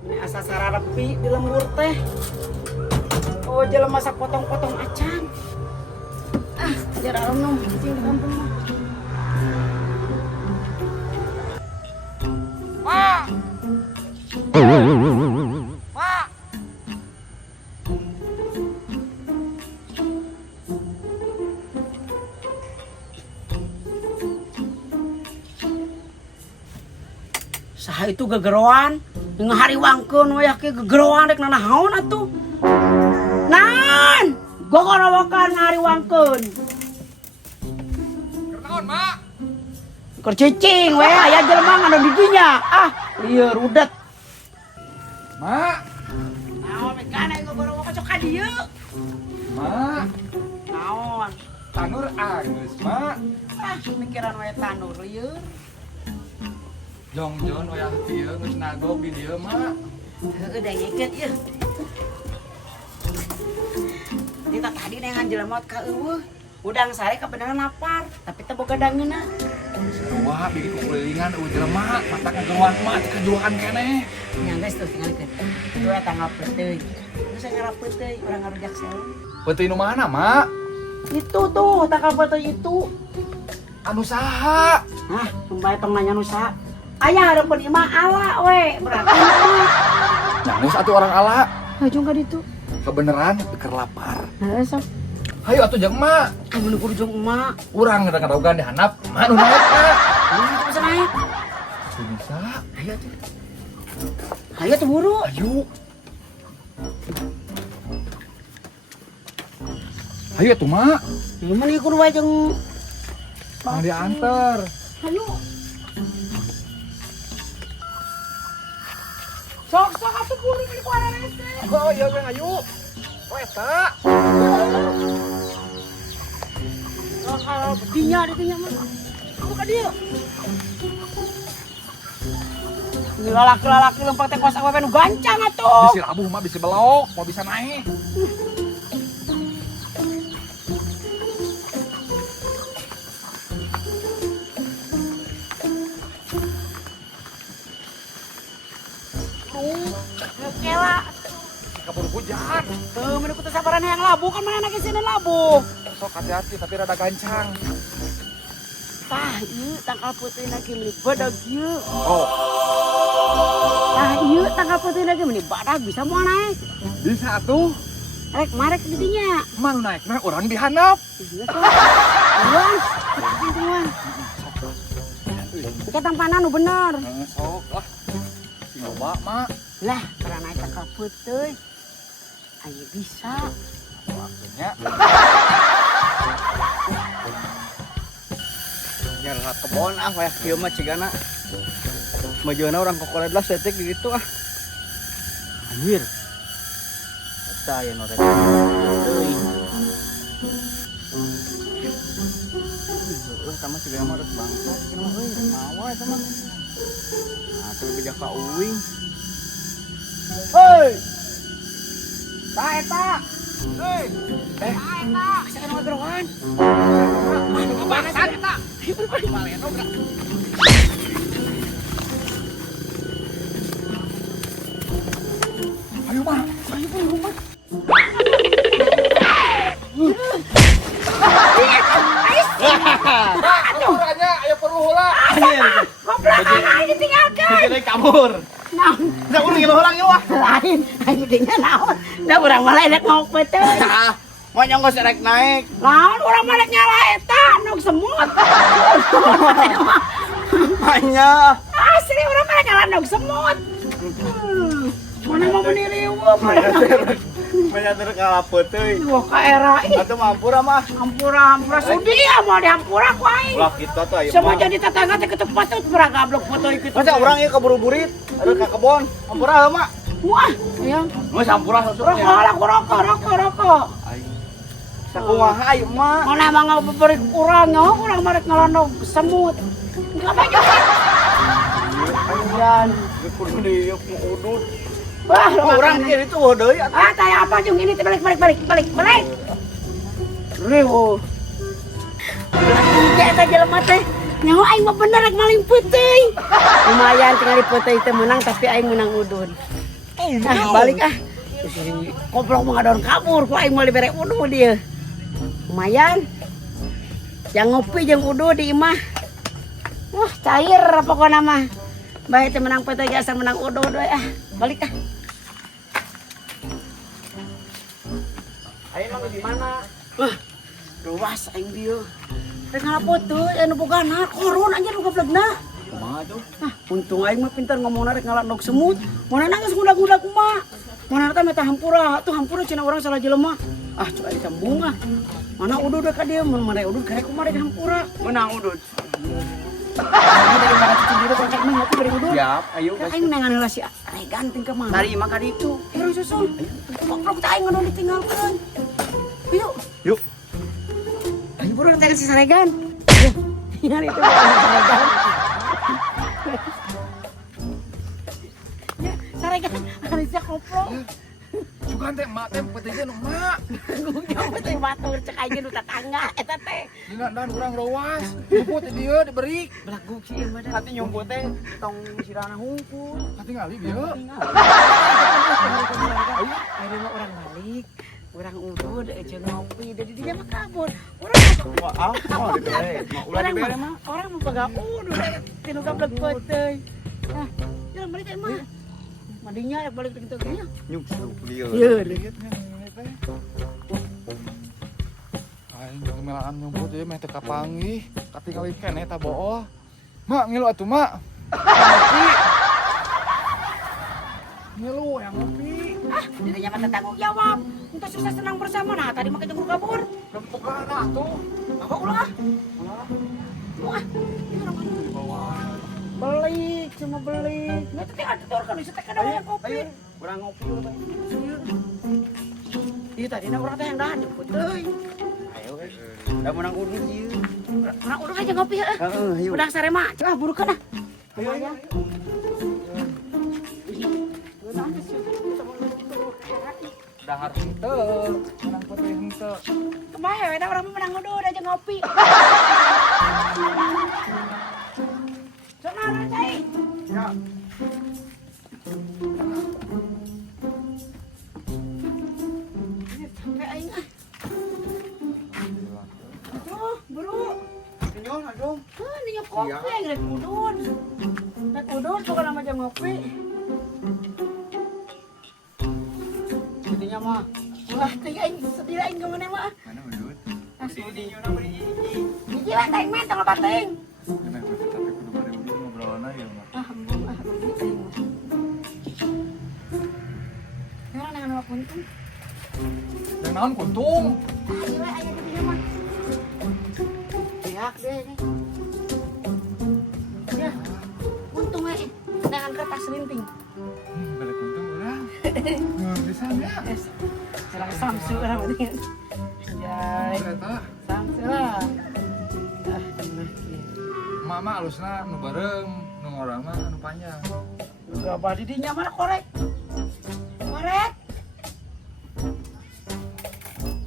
Ini asa sararepi di lembur teh. Oh, jelema masak potong-potong acan. Ah, ajar alam nom, cing di kampung mah. Mak. Mak. Saha itu gegeroan, ngahariwangkeun we ke gegeroan rek nanaon atuh. Nan, gogorowokan ngahariwangkeun. Keur naon, Mak? Keur cicing we aya jelema ngana di dinya. Ah, lieur udet. Mak, Naon we kana gogorowokan sok ka dieu. Mak, Naon? tanur angeus, Mak. Ah, mikiran we tanur lieur. Jongjon wayah ieu geus nagog di dieu, Mak. Heueuh da ngeket ieu. Dita tadi nengan jelema ka eueuh. Udang sare kebenaran lapar, tapi teu boga dangeuna. Sarua bikin kulilingan eueuh jelema, mata kageruan mah teh kajuaan keneh. Nya geus tuh tinggalkeun. Itu eta ngapet teuy. Geus ngarapet teuy urang ngarujak seun. Peuting nu mana, Mak? Itu tuh, tak apa tuh itu. Anu saha? Hah, pembae tong nanya nusa. Aya hareupeun imah ala we, berarti mah. Nyangus atuh orang ala. Hajung ka ditu. Kebeneran keur lapar. Heeh sok. Hayu atuh jeung Mak. Kamu nukur jeung emak. Urang ngadang-ngadangan di handap. Mak nu naik, Mak. Ini bisa naik. Tuh bisa. Ayo tuh. Ayo tuh buru. Ayo. Ayo tuh, Mak. Ini mah ieu kudu wae jeung Mang diantar. ayo. Sok atuh buru ini ku arek rese. Oh, iya, Bang, ayo. Oh, eta. Kalau dinya mah. Aku ka dieu. Ini lalaki-lalaki lempeng teh kos awewe nu gancang atuh. Bisi labuh mah bisi belok, mau bisa naik. Kela. Kabur hujan. Tuh, mana ku teu sabaran yang labu kan mana anak sini labu. Sok hati-hati tapi rada gancang. Tah, ieu tangkal putih lagi meuli badag ieu. Oh, Tah, ieu tangkal putih lagi meuli badag bisa moal naik. bisa tuh. Rek marek di dinya. Mang naik nah orang dihandap. Iya sok. Tuan. Tuan. Kita tampanan nu bener. Sok lah. Coba, Mak. Lah, karena naik tangkal putih. Ayo bisa. Waktunya. Nyarhat kebon wayah kieu mah cigana. Majuana orang kokoledlas detik gitu ah. Anjir. Eta aya nu rek. Teuing. Sama cigana mah rek bangsa cigana mah euy mawa eta mah. Nah, tuh bijak ka uwing. Hei. Tah eta. Hei, Tah eta. Bisa kan ngegerokan. kebangsaan eta. Maleno gerak. Ayo, Mak. Ayo pun rumah. Aduh, orangnya ayo perlu heula. Anjir. Goblok aing ditinggalkeun. Jadi kabur. Naon? Da urang ngilu orang ieu wah. Lain, aing dinya naon? Da urang mah lain rek ngok peuteun. Ah, mau nyongos rek naik. Naon urang mah rek nyala eta nu semut. Hanya Asli urang mah rek nyala nu semut. Mana mau meniriweuh banyak terkalapet teuy. Wah ka era ih. Atuh mampura mah. Hampura sudi ya mau dihampura ku aing. Ulah kita tuh aya. Semua jadi tetangga teh ketep patut beragablok foto ieu. Masa urang ieu kaburu burit, ada ka kebon. Hampura heuh mah. Wah, yang Geus hampura rokok sosoknya. lah rokok. Sakumaha ieu mah. Mana emang ngaberi kurangnya, kurang merek ngelandong semut. Enggak banyak. Anjan, kudu di udut. Wah, Urang kieu itu deui atuh. ah, tanya apa jung ini balik. Rewo. Iya eta jelema teh. Nyawa aing mah bener rek maling putih. Lumayan tinggal di putih teh menang tapi aing menang udun. Balik ah. Koplok mengadon kabur ku aing mau dibere udu dia. Lumayan. Yang ngopi jeung udu di imah. Wah, cair pokoknya mah. Bae teh menang putih asal menang udu doy ah. Balik ah. Aing mah di mana? Wah, ruas aing dia. Rek ngalapoteun anu bogana koron anjeun nu goblegna. Kumaha tuh? Ah, untung aing mah pintar ngomongna rek ngalandog semut. Mana nangis ngudak-ngudak kumaha. Mana teh meta hampura, tuh hampura cenah urang salah jelema. Ah, coba ditembung ah. Mana udud ka dieu, mun mana udud karek kumaha rek hampura. Menang udud. Dari mana cicing dieu kocak mah ngopi bari udud. Siap, ayo. Kan aing nengan heula si Are ganteng ka mana. Tari mah ka ditu. Terus susul. Koplok teh aing ngadon ditinggalkeun. Yuk. Yuk. Ayo buru nanti si Saregan. Ya itu Saregan. Ya, Saregan harusnya koplok. Sugan teh mak teh petenya nu mak. Nyawa teh batur cek aja nu tetangga eta teh. Dina dan urang rowas. Nyumput di dieu diberi. Belaguk sih ieu mah. Hati nyumput teh tong sirana hungkul. Katingali dieu. Ayo mah orang balik. Orang udud jeung ngopi dari dia mah kabur. Orang Wah, gitu mah ulah dibere mah. orang mau pegang udud tinu gablek peuteui. Nah, jalan balik teh mah. Mandinya ya balik gitu nya. Nyuksuk lieu. Ieu. Aing gemelaan nyumput ieu meh teh kapanggih. Katingali keneh ta booh. Mak ngilu atuh mak. Ngopi. Ngilu yang ngopi. Ah, dirinya mah tanggung jawab. Untuk susah senang bersama. Nah, tadi mah ketemu kabur. Gempok anak tuh. Apa ulah? Wah, balik, cuma balik. Nggak tadi ada kan bisa tekan ada kopi. Urang ngopi ulah bae. Iya tadi na urang teh yang dah jemput euy. Ayo guys. Da menang udud ieu. Urang udah aja ngopi heuh. Heeh, ayo. Udah sarema. Cenah burukeun ah. Ayo, ayo. Dahar henteu, menang putih henteu. Kemahe we urang menang udah aja ngopi. Cenah cai. Ya. Sampai aing ah. Aduh, buru. Nyon adong. Hah, nih kopi yang rek udud. Rek udud bukan nama jam ngopi. Intinya mah, wah, tinggal aing sedih aing ke mana mah. Mana udut? Asli Di nyona beri hiji. Hiji lah teh men tengah bating. Enak tapi kudu bari udut ngobrolna ya mah. Ah, embung ah, rugi aing mah. Ya orang dengan kuntung. Dan naon kuntung? Ayo we aya di dieu mah. Pihak deh nih. Ya, kuntung we. Dengan kertas linting. Balik kuntung urang. Bisa ya. Serang Samsu lah mendingan. Jai, Eta Samsu lah. Ah, mama alusna nu bareng, nu ngorang mah anu panjang. juga bah di dinya mana korek? Korek.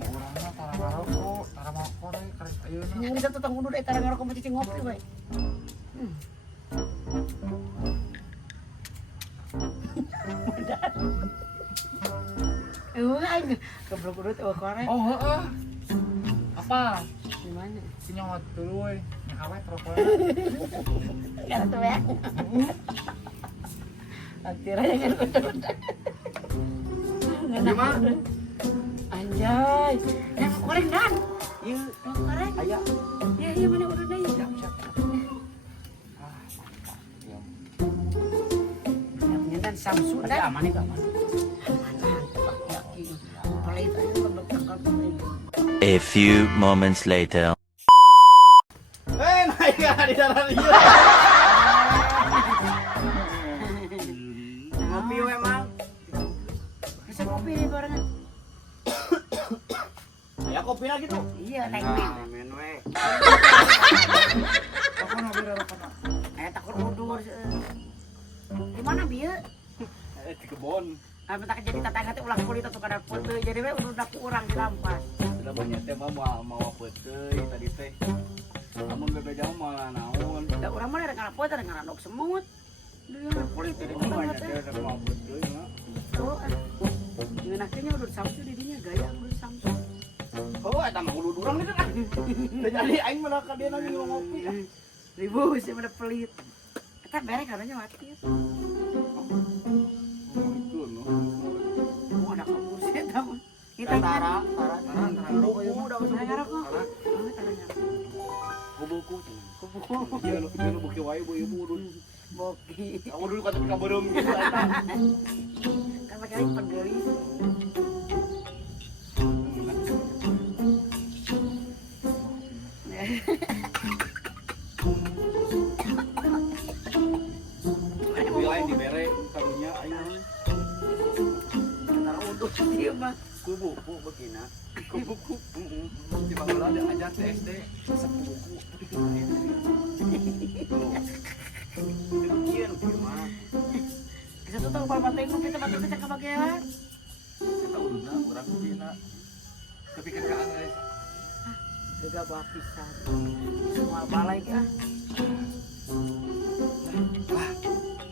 Urang mah tara ngarokok, tara mau korek karek ayeuna. Ini kita tetang udah tara ngarok sama cicing ngopi we. Aing keblok urut korek. Oh, heeh. Apa? Di mana? Si nyawat tuluy, nya awet rokok. Enggak tuh ya. Akhirnya kan udah. Gimana? Anjay. Yang korek dan. Ieu Yang korek. aya. Ya iya mana udah deh. Siap. Yang nyentan Samsu Ada ada. aman itu aman. Pelit aja keblok tangkal pelit. A few moments later. Naik di dalam ieu. Ngopi we mang. Bisa kopi nih barengan. Aya kopi lagi tuh. Iya, naik Men we. Rokona bira rokona. takut udur. Di mana bieu? Di kebon. Ah, bentar jadi tetangga teh ulah kulit atau kada foto. Jadi we udah aku urang dirampas. Udah banyak teh mah mau peuteui tadi teh. Amun bebejang mah naon. Da urang mah rek ngarapoe teh ngaranok semut. Dia kulit di Banyak tengah teh teh. udah mau peuteui mah. Oh, ngeunahkeunnya udah samsu di dinya gaya udah samsu. Oh, eta mah kudu urang itu kan. Teh jadi aing mah ka dia nang ngopi. Ribu sih udah pelit. Eta bere katanya mati. Itu no. Mau ada kamu sih eta mah. Kita Tara. udah usah ngarok kok. Oh, taranya. Kubuku. Kubu Dia nu buki wae bu ibu udun. boki. Aku dulu kata kabereum gitu eta. Kan pakai aing pegelis. Tapi lain dibere karunya aing. Taruh uduk dia mah. Kubuku begina. Kubuku. Di Bangla ada ajar TSD sepubuku tapi kemarin. Demikian firman. Bisa tuh tahu bal bateng nu kita bateng cek kabagean. Kita uduna urang dina. Tapi kan guys. Juga bawa pisan. Semua balai ah.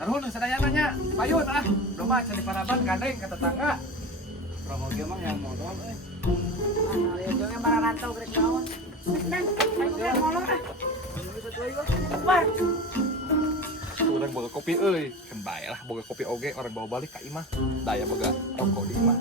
Naruh sadaya nanya, payun ah. Domba cari paraban gandeng ke tetangga. Promo ge mah yang modal euy. Ah, ya jangan bara rantau geus naon. Dan ayo ge molor ah. War. Urang boga kopi euy. Kan bae lah boga kopi oge orang bawa balik ka imah. Daya boga rokok di imah.